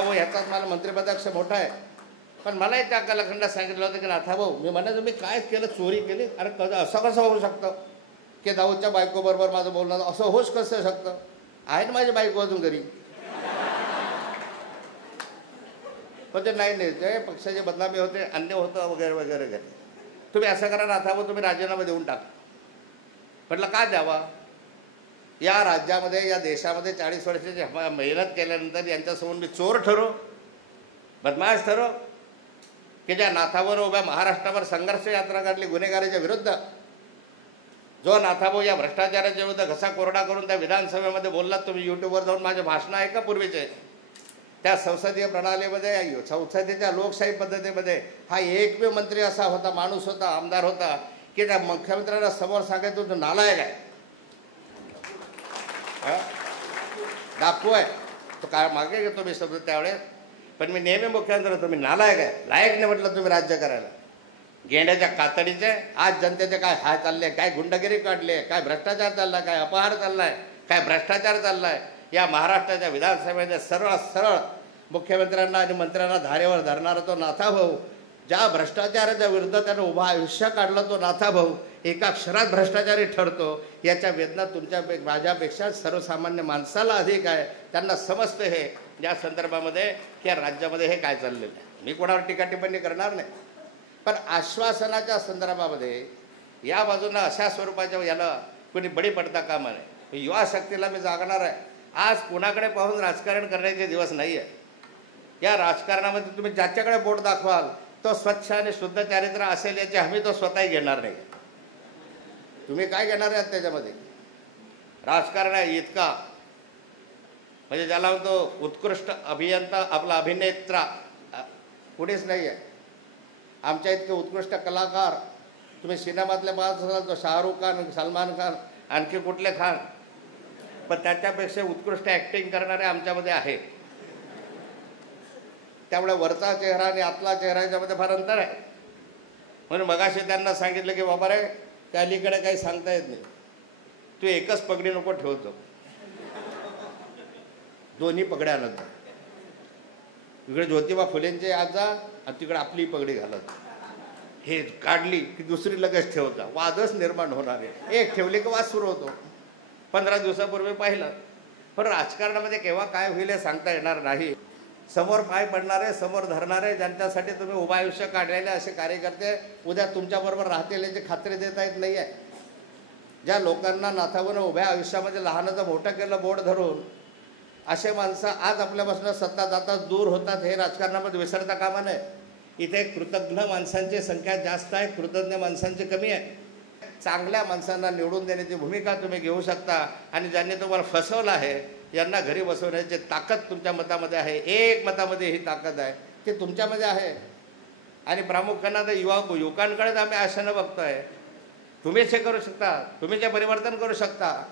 भाऊ ह्याचाच मला मंत्रिपदाक्ष मोठा आहे. पण मलाही त्या कलाखंडात सांगितलं होतं की नाथा भाऊ मी म्हणायचं तुम्ही काय केलं? चोरी केली? अरे कसं असं कसं होऊ शकतं? की दाऊदच्या बायकोबरोबर माझं बोलणं असं होऊच कसं शकतं? आहे ना माझी बायको अजून घरी. पण ते नाही नाही ते पक्षाचे बदनामी होते अन्य होतं वगैरे वगैरे वगैरे. तुम्ही असं करा नाथा भाऊ तुम्ही राजीनामा देऊन टाका. म्हटलं का द्यावा? या राज्यामध्ये या देशामध्ये चाळीस वर्षाची मेहनत केल्यानंतर यांच्यासमोर मी चोर ठरो बदमाश ठरो की ज्या नाथावर उभ्या महाराष्ट्रावर संघर्ष यात्रा काढली गुन्हेगारीच्या विरुद्ध. जो नाथाभाऊ या भ्रष्टाचाराच्या विरुद्ध घसा कोरडा करून त्या विधानसभेमध्ये बोललात तुम्ही यूट्यूबवर जाऊन माझे भाषणं आहे का पूर्वीचे. त्या संसदीय प्रणालीमध्ये या संसदेच्या लोकशाही पद्धतीमध्ये हा एकमेव मंत्री असा होता माणूस होता आमदार होता की त्या मुख्यमंत्र्यांना समोर सांगायचं तू नालायक आहे. हा? आहे तो काय मागे घेतो मी शब्द त्यावेळेस पण मी नेहमी मुख्यमंत्री तुम्ही नालायक आहे लायक नाही म्हटलं तुम्ही राज्य करायला गेंड्याच्या कातडीचे आज जनतेचे काय हाय चालले काय गुंडगिरी काढले काय भ्रष्टाचार चाललाय काय अपहार चाललाय काय भ्रष्टाचार चाललाय या महाराष्ट्राच्या विधानसभेने सरळ सरळ मुख्यमंत्र्यांना आणि मंत्र्यांना धारेवर धरणारा तो नाथाभाऊ ज्या भ्रष्टाचाराच्या विरुद्ध त्यानं उभा आयुष्य काढला तो नाथाभाऊ एका क्षरात भ्रष्टाचारी ठरतो. याच्या वेदना तुमच्या माझ्यापेक्षा सर्वसामान्य माणसाला अधिक आहे. त्यांना समजतं हे. या संदर्भामध्ये की या राज्यामध्ये हे काय चाललेलं आहे? मी कोणावर टीका टिप्पणी करणार नाही. पण आश्वासनाच्या संदर्भामध्ये या बाजूनं अशा स्वरूपाच्या याला कोणी बळी पडता कामा नये. युवा शक्तीला मी जागणार आहे. आज कुणाकडे पाहून राजकारण करण्याचे दिवस नाही आहे या राजकारणामध्ये तुम्ही ज्याच्याकडे बोट दाखवाल तो स्वच्छ आणि शुद्ध चारित्र्य असेल याची हमी तो स्वतःही घेणार नाही. तुम्ही काय घेणार आहात त्याच्यामध्ये? राजकारण आहे इतका. म्हणजे ज्याला म्हणतो उत्कृष्ट अभियंता आपला अभिनेत्रा कुणीच नाही आहे. आमच्या इतके उत्कृष्ट कलाकार. तुम्ही सिनेमातले पाहत असाल तो शाहरुख खान सलमान खान आणखी कुठले खान? पण त्याच्यापेक्षा उत्कृष्ट ॲक्टिंग करणारे आमच्यामध्ये आहे. त्यामुळे वरचा चेहरा आणि आतला चेहरा याच्यामध्ये फार अंतर आहे. म्हणून मगाशी त्यांना सांगितलं की बाबा रे त्या अलीकडे काही सांगता येत नाही. तू एकच पगडी नको ठेवतो दोन्ही पगड्या आणत इकडे ज्योतिबा फुलेंचे आज जा आणि तिकडे आपली पगडी घालत हे काढली की दुसरी लगेच ठेवता. वादच निर्माण होणार आहे. एक ठेवली की वाद सुरू होतो. पंधरा दिवसापूर्वी पाहिलं. पण राजकारणामध्ये केव्हा काय होईल हे सांगता येणार नाही. समोर पाय पडणारे समोर धरणारे ज्यांच्यासाठी तुम्ही उभा आयुष्य काढलेले असे कार्यकर्ते उद्या तुमच्याबरोबर राहतील याची खात्री देता येत नाही आहे ज्या लोकांना नाथावून उभ्या आयुष्यामध्ये लहानाचं मोठं केलं बोट धरून असे माणसं आज आपल्यापासून सत्ता जाता दूर होतात हे राजकारणामध्ये विसरता कामा नये. इथे कृतज्ञ माणसांची संख्या जास्त आहे कृतज्ञ माणसांची कमी आहे. चांगल्या माणसांना निवडून देण्याची भूमिका तुम्ही घेऊ शकता आणि ज्यांनी तुम्हाला फसवलं आहे यांना घरी बसवण्याची ताकद तुमच्या मतामध्ये आहे. एक मतामध्ये ही ताकद आहे. ती तुमच्यामध्ये आहे. आणि प्रामुख्यानं तर युवा युवकांकडेच आम्ही आशेनं बघतोय. तुम्हीच हे करू शकता. तुम्हीच हे परिवर्तन करू शकता.